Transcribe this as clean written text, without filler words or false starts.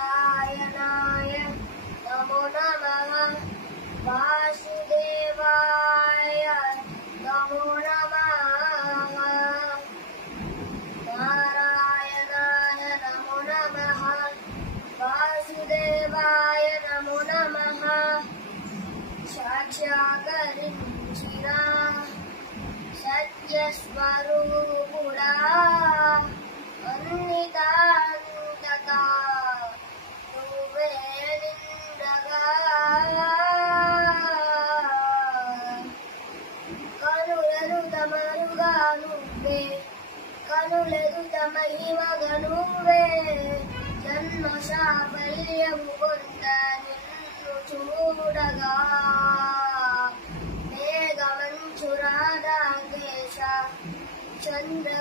నారాయణాయ నమో నమః వాసుదేవాయ నమో నమః నారాయణాయ నమో నమః వాసుదేవాయ నమో నమః సాక్షాత్కరించిన సత్యస్వరూపుడా అన్నితాంతకా నువ్వే నిండగా కనులెదుట మరుగా నువ్వే కనులెదుట మహిమగా నువ్వే జన్మ సాఫల్యము పొంద నిన్ను చూడగా మేఘమంచు రాధా కేశ చంద్ర